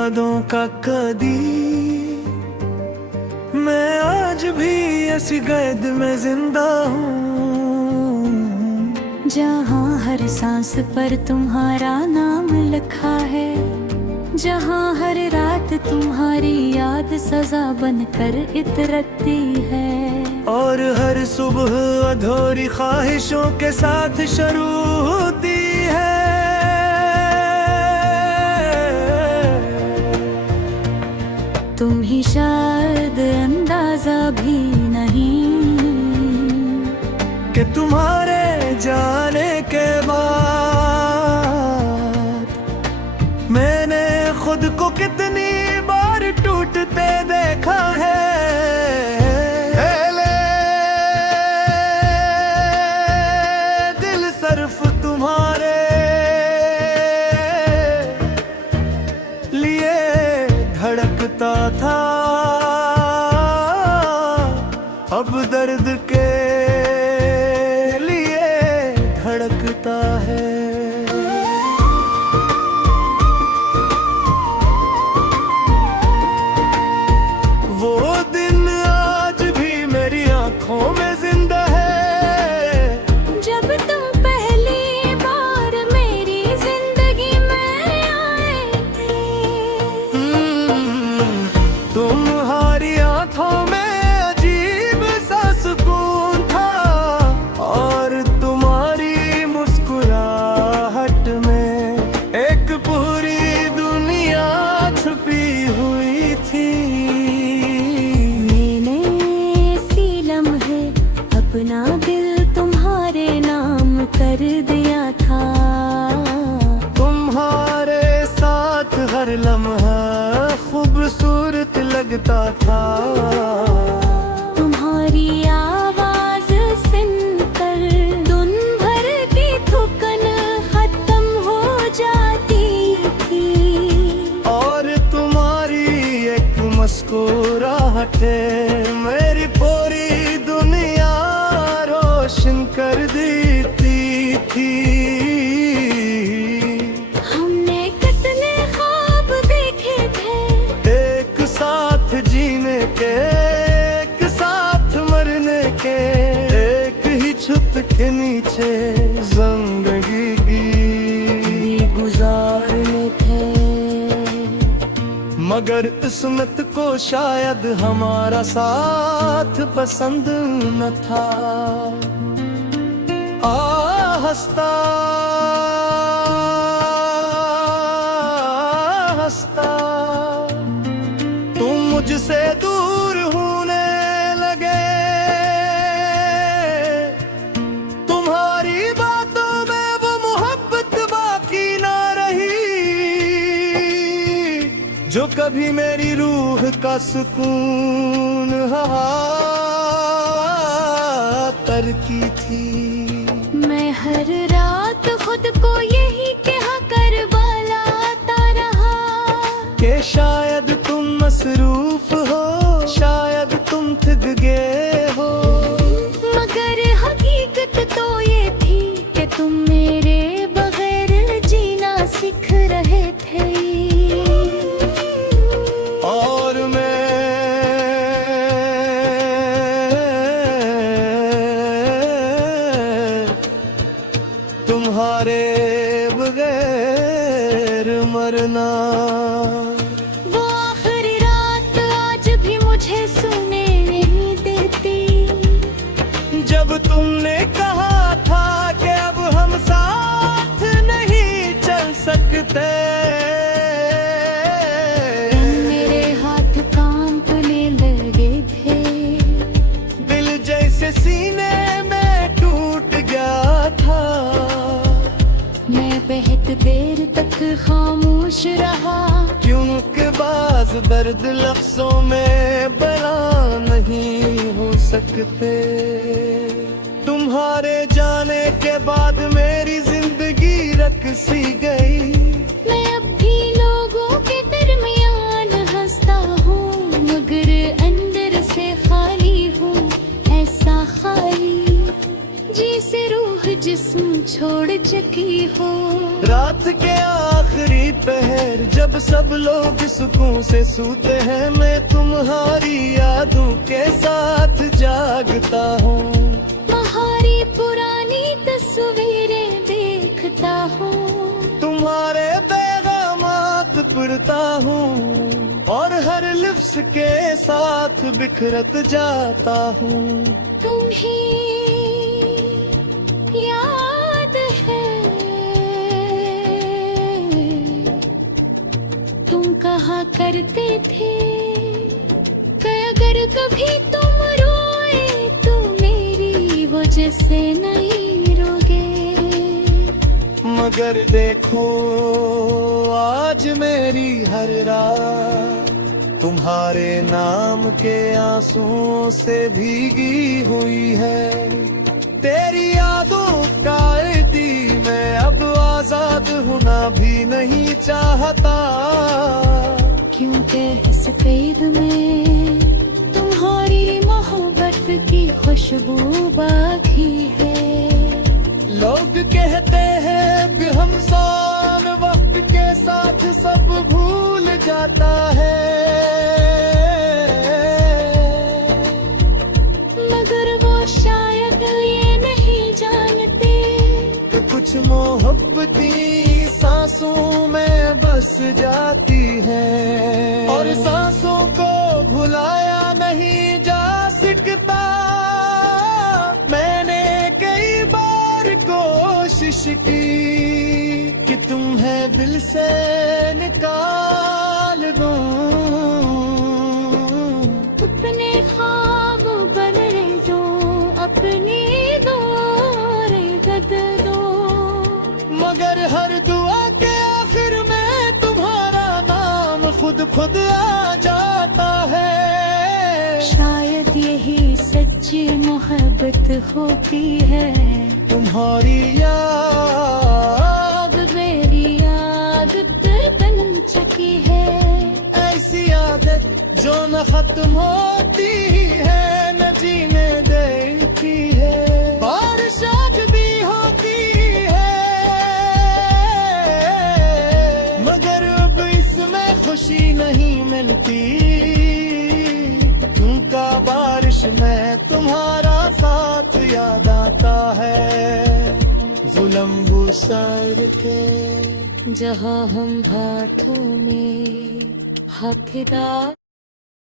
यादों का कदी मैं आज भी ऐसी कैद में जिंदा हूँ, जहाँ हर सांस पर तुम्हारा नाम लिखा है, जहाँ हर रात तुम्हारी याद सजा बनकर इतरती है, और हर सुबह अधूरी ख्वाहिशों के साथ शुरू होती है। तुम ही शायद अंदाजा भी नहीं कि तुम्हारे जाने के बाद मैंने खुद को कितनी बार टूटते देखा है। दिल सिर्फ तुम्हारे लिए धड़कता था, अब दर्द के लिए धड़कता है। वो दिन आज भी मेरी आंखों में जिंदा है, जब तुम पहली बार मेरी जिंदगी में आए थे। तुम्हारी आंखों में अजीब सा सुकून था, और तुम्हारी मुस्कुराहट में एक पूरी दुनिया छुपी हुई थी। मैंने ऐसी लम्हे अपना दिल तुम्हारे नाम कर दिया था, तुम्हारे साथ हर लम्हा खूबसूरत लगता था। तुम्हारी आवाज सुनकर दिन भर की थकन खत्म हो जाती थी, और तुम्हारी एक मुस्कुराहट मेरी पूरी दुनिया रोशन कर देती थी। हमने कितने ख्वाब देखे थे, एक साथ जीने के, एक साथ मरने के, एक ही छत के नीचे जिंदगी गुजारने थे। मगर किस्मत को शायद हमारा साथ पसंद न था। हंसता हंसता तुम मुझसे दूर होने लगे, तुम्हारी बातों में वो मोहब्बत बाकी ना रही, जो कभी मेरी रूह का सुकून करती थी। मैं हर रात खुद को यही कहा कर बलाता रहा कि शायद तुम मसरूफ हो, शायद तुम थक गए हो, मगर हकीकत तो ये थी कि तुम मेरे बगैर जीना सीख रहे थे। और मैं तुम्हारे बगैर मरना। वो आखिरी रात आज भी मुझे सुने नहीं देती, जब तुमने कहा था कि अब हम साथ नहीं चल सकते, मेरे हाथ कांपने लगे थे, दिल जैसे सीने में टूट गया था। मैं बहुत देर तक खामोश रहा, क्योंकि बाज दर्द लफ्जों में बयां नहीं हो सकते। तुम्हारे जाने के बाद मेरी जिंदगी रक सी गई। मैं अब भी लोगों के दरमियान हंसता हूँ, मगर अंदर से खाली हूँ, ऐसा खाली जिसे रूह जिस्म छोड़ चुकी हो। रात के आखिरी पहर जब जब सब लोग सुकून से सोते हैं, मैं तुम्हारी यादों के साथ जागता हूँ। तुम्हारी पुरानी तस्वीरें देखता हूँ, तुम्हारे पैगामात पढ़ता हूँ और हर लफ्ज के साथ बिखरत जाता हूँ। तुम्हें याद है तुम कहा करते थे कि अगर कभी तुम रोए तो मेरी वजह से नहीं रोगे। मगर देखो आज मेरी हर रात तुम्हारे नाम के आंसुओं से भीगी हुई है। तेरी यादों का कैदी मैं अब आजाद होना भी नहीं चाहता, क्योंकि इस कैद में तुम्हारी मोहब्बत की खुशबू बाकी है। लोग कहते हैं कि हम इंसान वक्त के साथ सब भूल जाता है, मगर वो शायद ये नहीं जानते कि कुछ मोहब्बती सांसों में बस जाती है और सांसों को भुलाया नहीं जा सकता। मैंने कई बार कोशिश की कि तुम्हें दिल से निकाल दूं, अपने ख्वाब बनने दो, अपनी दूर गद दो। मगर हर दुआ के आखिर में तुम्हारा नाम खुद खुद आ जाता है। शायद यही सच्ची मोहब्बत होती है। तुम्हारी याद मेरी आदत बन चुकी है, ऐसी आदत जो न खत्म होती है न जीने देती है। बारिश आज भी होती है मगर अब इसमें खुशी नहीं मिलती, क्योंकि बारिश में तुम्हारा साथ याद आता है। जुल्म गुसर के जहाँ हम हाथों में हथियार